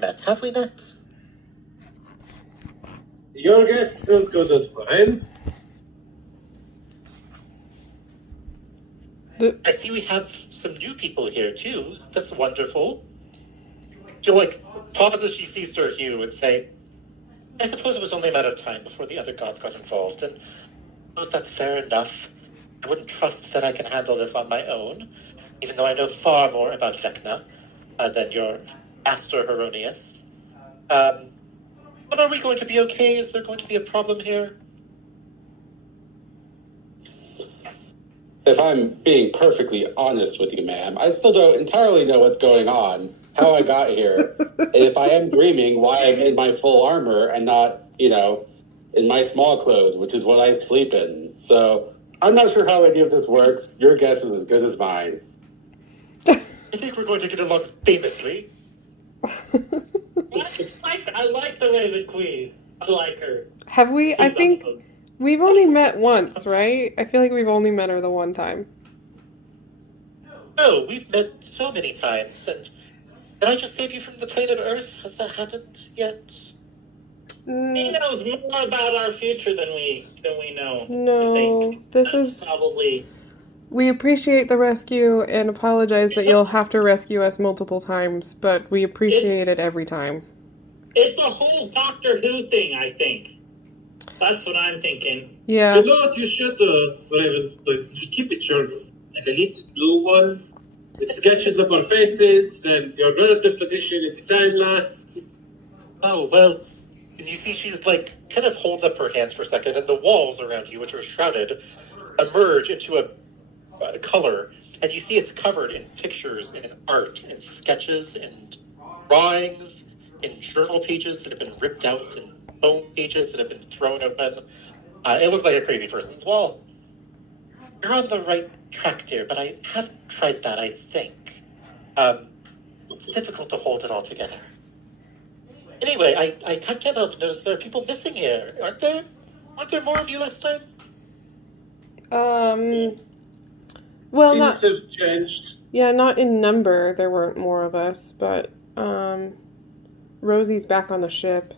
we've met. Have we met? Your guess is as good as mine. I see we have some new people here, too. That's wonderful. She'll, pause as she sees Sir Hugh and say, I suppose it was only a matter of time before the other gods got involved, and I suppose that's fair enough. I wouldn't trust that I can handle this on my own, even though I know far more about Vecna than your Master Heronius. But are we going to be okay? Is there going to be a problem here? If I'm being perfectly honest with you, ma'am, I still don't entirely know what's going on, how I got here, and if I am dreaming, why I'm in my full armor and not, in my small clothes, which is what I sleep in. So I'm not sure how any of this works. Your guess is as good as mine. I think we're going to get along famously. I like the Raven Queen. I like her. Have we? I think we've only met once, right? I feel like we've only met her the one time. No, we've met so many times, and did I just save you from the plane of Earth? Has that happened yet? He knows more about our future than we know. No, I think. this That's is probably. We appreciate the rescue and apologize that you'll have to rescue us multiple times, but we appreciate it every time. It's a whole Doctor Who thing, I think. That's what I'm thinking. Yeah. You know what you should do, Raven? You should keep a journal. Like a little blue one with sketches of our faces and your relative position in the timeline. Oh, well, and you see she kind of holds up her hands for a second, and the walls around you, which are shrouded, emerge into a color, and you see it's covered in pictures and in art and sketches and drawings and journal pages that have been ripped out and phone pages that have been thrown open. It looks like a crazy person's wall. You're on the right track, dear, but I have tried that, I think. It's difficult to hold it all together. Anyway, I can't help but notice there are people missing here, aren't there? Weren't there more of you last time? Well, Things have changed. Yeah, not in number. There weren't more of us, but Rosie's back on the ship.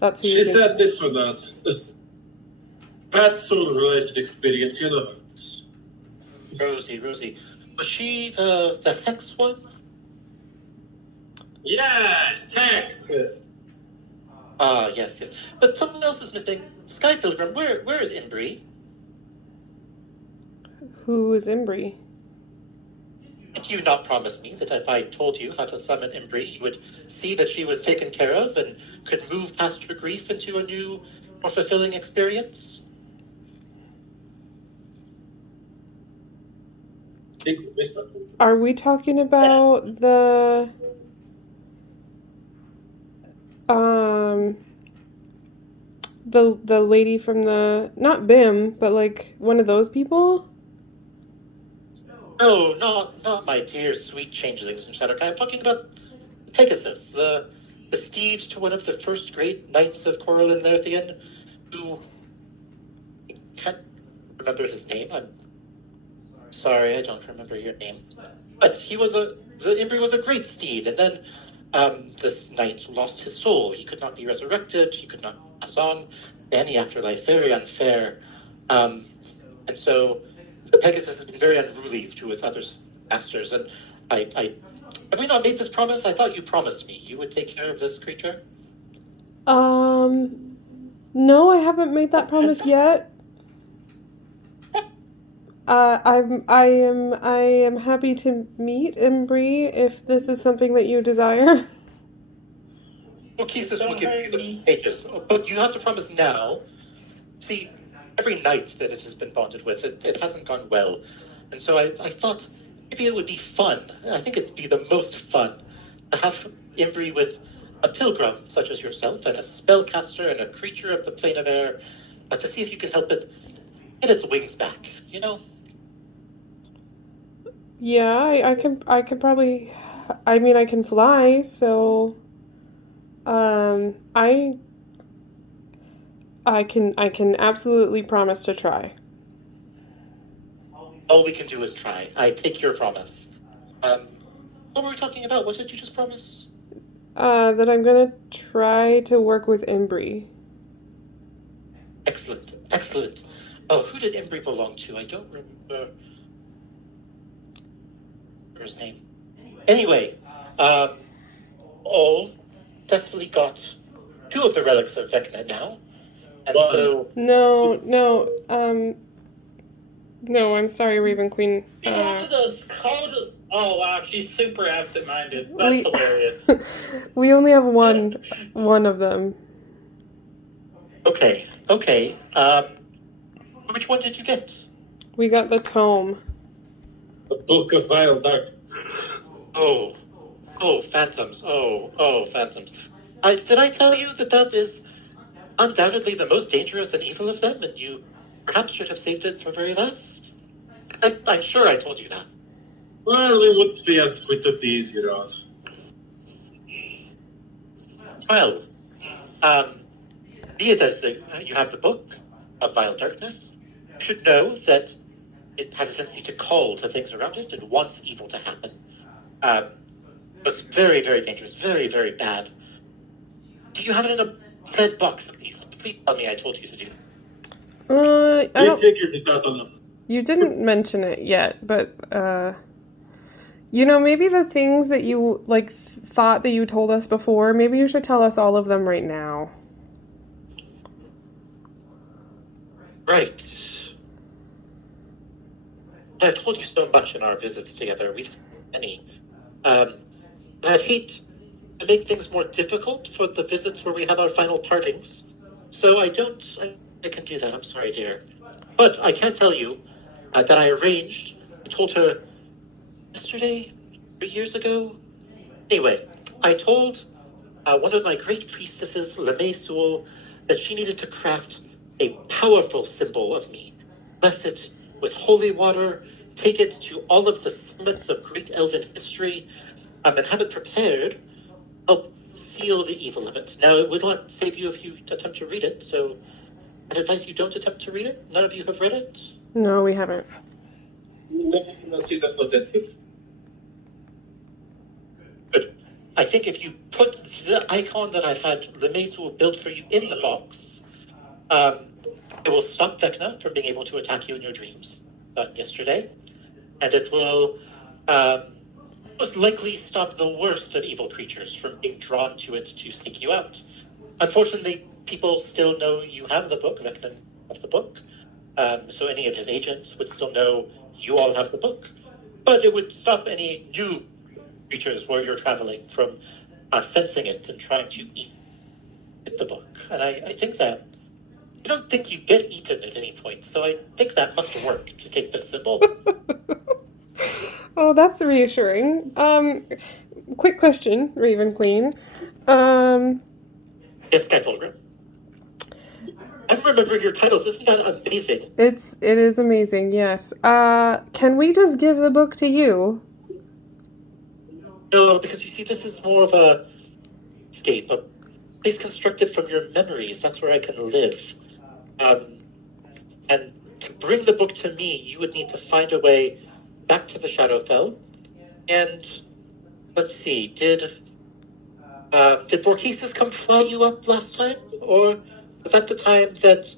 That's who She said this or that. Bad soul-related experience, you know. Rosie. Was she the Hex one? Yes, Hex! Yes. But something else is missing. Sky Pilgrim, where is Imbri? Who is Imbri? Did you not promise me that if I told you how to summon Imbri, you would see that she was taken care of and could move past her grief into a new, more fulfilling experience? Are we talking about the lady from the, not Bim, but one of those people? No, not my dear sweet changelings in Shadowkai. I'm talking about Pegasus, the steed to one of the first great knights of Corellin Lerthian, who I can't remember his name. I'm sorry, I don't remember your name. But the Imbri was a great steed, and then this knight lost his soul. He could not be resurrected, he could not pass on to any afterlife. Very unfair. And so the Pegasus has been very unruly to its other masters, and have we not made this promise? I thought you promised me you would take care of this creature. No, I haven't made that promise yet. I am happy to meet Imbri if this is something that you desire. Okesis will give you the pages, but you have to promise now. See, every night that it has been bonded with, it hasn't gone well. And so I thought maybe it would be fun. I think it'd be the most fun to have Imbri with a pilgrim such as yourself and a spellcaster and a creature of the plane of air to see if you can help it get its wings back, you know? Yeah, I can probably, I can fly, so I can absolutely promise to try. All we can do is try. I take your promise. What were we talking about? What did you just promise? That I'm gonna try to work with Embry. Excellent, excellent. Oh, who did Embry belong to? I don't remember his name. Anyway, all successfully got 2 of the relics of Vecna now. And One. so, No, I'm sorry, Raven Queen. She wants us code. Oh wow, she's super absent-minded. That's hilarious. We only have one of them. okay. Which one did you get? We got the tome. The Book of Vile Darkness. Oh, phantoms. Oh, phantoms. Did I tell you that is undoubtedly the most dangerous and evil of them, and you perhaps should have saved it for very last? I'm sure I told you that. Well, it would be as if we took the easy route. Well, be it as you have the Book of Vile Darkness, you should know that it has a tendency to call to things around it and wants evil to happen. It's very, very dangerous, very, very bad. Do you have it in a lead box at least? Please tell me I told you to do that. I We don't. figured it out on them. You didn't mention it yet, but maybe the things that you thought that you told us before, maybe you should tell us all of them right now. Right. I've told you so much in our visits together. We've had many. I'd hate to make things more difficult for the visits where we have our final partings. So I can do that. I'm sorry, dear. But I can tell you that I told her yesterday, 3 years ago. Anyway, I told one of my great priestesses, LeMay Sewell, that she needed to craft a powerful symbol of me. Bless it with holy water, take it to all of the summits of great elven history, and have it prepared, help seal the evil of it. Now, it would not save you if you attempt to read it, so I'd advise you don't attempt to read it. None of you have read it? No, we haven't. Let's see, that's not that this. Good. I think if you put the icon that I've had LeMay Sewell build for you in the box, it will stop Vecna from being able to attack you in your dreams yesterday, and it will most likely stop the worst of evil creatures from being drawn to it to seek you out. Unfortunately, people still know you have the book, Vecna of the book, so any of his agents would still know you all have the book, but it would stop any new creatures where you're traveling from sensing it and trying to eat the book. And I think that I don't think you get eaten at any point, so I think that must work to take this symbol. Oh, that's reassuring. Quick question, Raven Queen. Yes, Skyfall. I'm remembering your titles. Isn't that amazing? It is amazing, yes. Can we just give the book to you? No, because you see, this is more of a escape, a place constructed from your memories. That's where I can live. And to bring the book to me, you would need to find a way back to the Shadowfell. And let's see, did Vorkesis come fly you up last time? Or was that the time that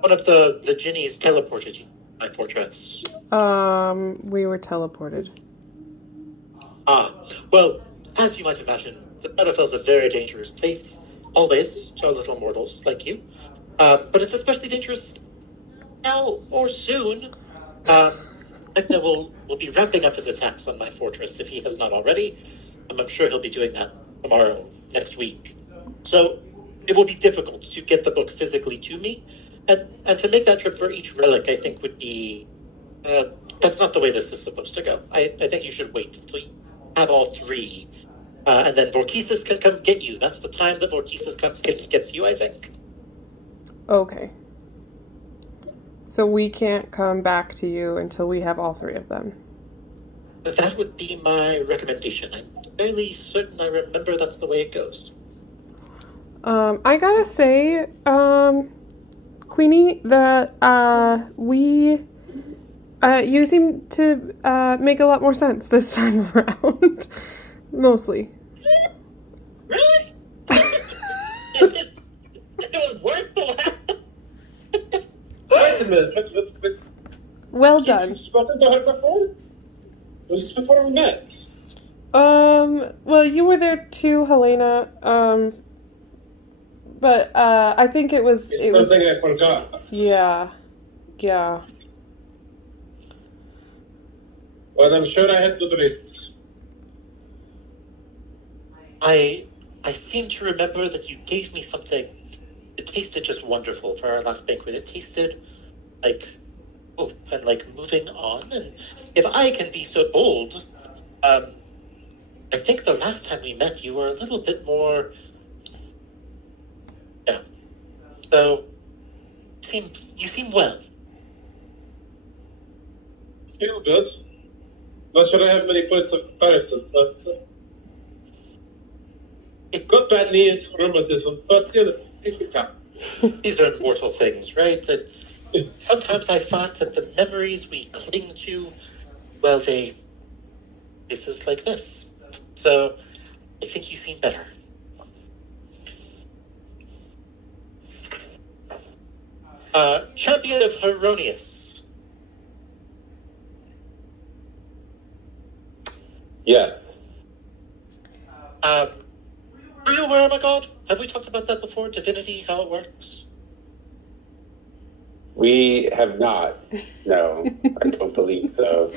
one of the Ginnies teleported you to my fortress? We were teleported. Well, as you might imagine, the Shadowfell is a very dangerous place, always, to our little mortals like you. But it's especially dangerous now or soon. Vecna will be ramping up his attacks on my fortress if he has not already. I'm sure he'll be doing that tomorrow, next week. So it will be difficult to get the book physically to me. And to make that trip for each relic, I think would be... that's not the way this is supposed to go. I think you should wait until you have all 3. And then Vorkesis can come get you. That's the time that Vorkesis comes gets you, I think. Okay. So we can't come back to you until we have all 3 of them. That would be my recommendation. I'm fairly certain I remember that's the way it goes. I gotta say, Queenie, that you seem to make a lot more sense this time around. Mostly. a minute. Wait. Well You've done. spoken to her before? Was this before we met? Well, you were there too, Helena. But I think it was. It's something I forgot. Yeah. Well, I'm sure I had good reasons. I seem to remember that you gave me something. It tasted just wonderful for our last banquet. It tasted like, and like moving on. And if I can be so bold, I think the last time we met, you were a little bit more. Yeah. So, you seem well. Feel good. Not sure I have many points of comparison, but got bad knees, rheumatism, but these things happen. These are mortal things, right? Sometimes I find that the memories we cling to, well, places like this. So, I think you seem better. Champion of Heronius. Yes. Are you aware of my god? Have we talked about that before? Divinity, how it works? We have not. No, I don't believe so.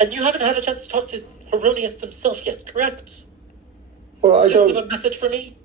And you haven't had a chance to talk to Heronius himself yet, correct? Well, I Does he don't. have a message for me?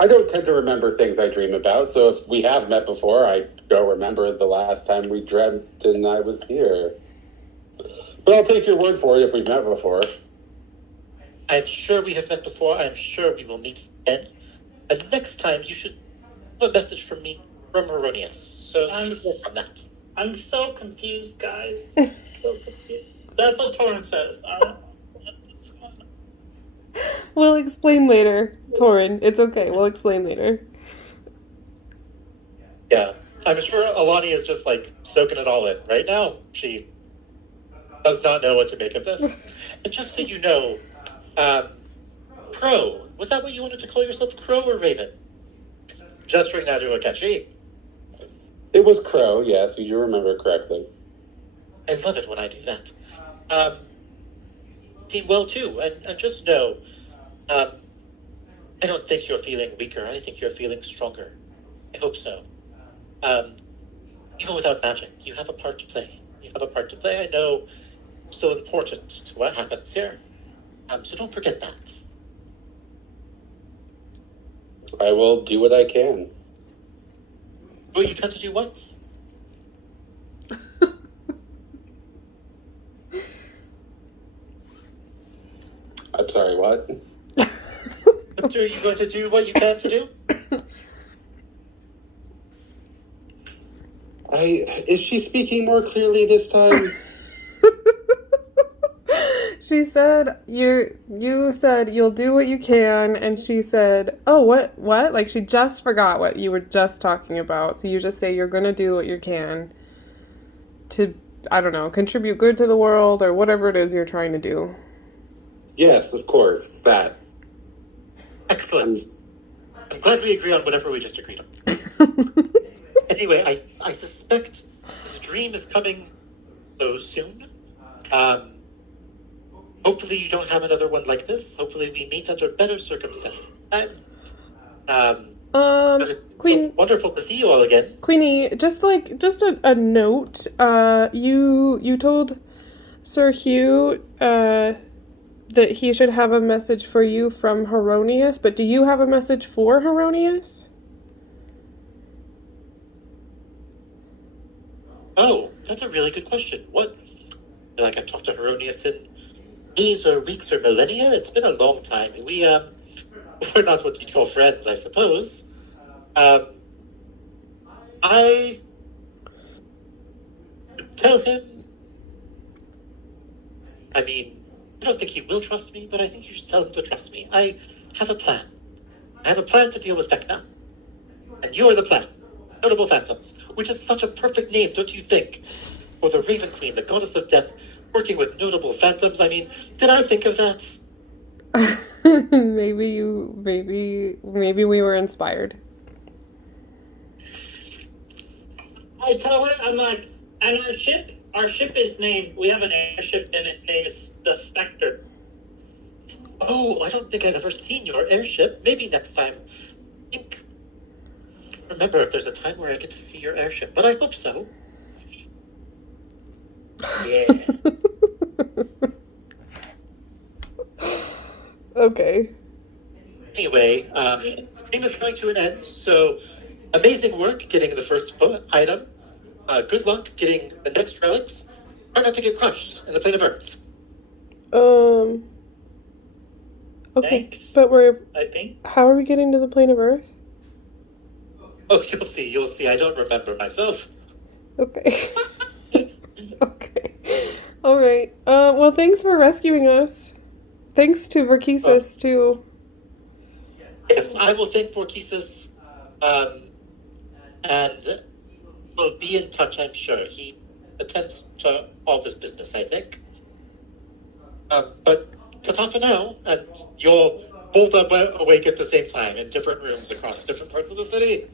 I don't tend to remember things I dream about, so if we have met before, I don't remember the last time we dreamt and I was here. But I'll take your word for it if we've met before. I'm sure we have met before. I'm sure we will meet again. And next time, you should have a message from me, from Heronius. So you should work on that. I'm so confused, guys. So confused. That's what Torrin says. I don't know what's going on. We'll explain later, Torrin. It's okay. We'll explain later. Yeah. I'm sure Alani is just like soaking it all in right now. She does not know what to make of this. And just so you know, Crow, was that what you wanted to call yourself, Crow or Raven? Gesturing now to Akechi. It was Crow, yes, you do remember correctly. I love it when I do that. Seem well too, and just know, I don't think you're feeling weaker. I think you're feeling stronger. I hope so. Even without magic, you have a part to play. You have a part to play. I know it's so important to what happens here. So don't forget that. I will do what I can. Will you tend to do what? I'm sorry, what? Are you going to do what you can to do? Is she speaking more clearly this time? She said you said you'll do what you can, and she said, oh, what? Like she just forgot what you were just talking about. So you just say you're gonna do what you can to, I don't know, contribute good to the world or whatever it is you're trying to do. Yes, of course, that. Excellent. I'm glad we agree on whatever we just agreed on. Anyway, I suspect this dream is coming so soon. Hopefully you don't have another one like this. Hopefully we meet under better circumstances. Queen, so wonderful to see you all again. Queenie, just a note. You told Sir Hugh that he should have a message for you from Heronius, but do you have a message for Heronius? Oh, that's a really good question. What? Like I've talked to Heronius in days or weeks or millennia? It's been a long time. We're not what you'd call friends, I suppose. I tell him. I mean, I don't think he will trust me, but I think you should tell him to trust me. I have a plan. I have a plan to deal with Vecna. And you're the plan. Notable Phantoms, which is such a perfect name, don't you think? For the Raven Queen, the goddess of death, working with notable phantoms. I mean, did I think of that? Maybe we were inspired. I tell her, I'm like, and our ship is named, we have an airship and its name is the Spectre. Oh, I don't think I've ever seen your airship. Maybe next time. Remember if there's a time where I get to see your airship, but I hope so. Yeah. Okay. Anyway, Dream is coming to an end, so amazing work getting the first item. Good luck getting the next relics. Try not to get crushed in the plane of Earth. Okay, Thanks. but I think. how are we getting to the plane of Earth? Oh, you'll see. I don't remember myself. Okay. Okay. All right. Well, thanks for rescuing us. Thanks to Verkesis, too. Yes, I will thank Vorkesis, and we'll be in touch, I'm sure. He attends to all this business, I think. But ta-ta for now, and you'll both awake at the same time in different rooms across different parts of the city.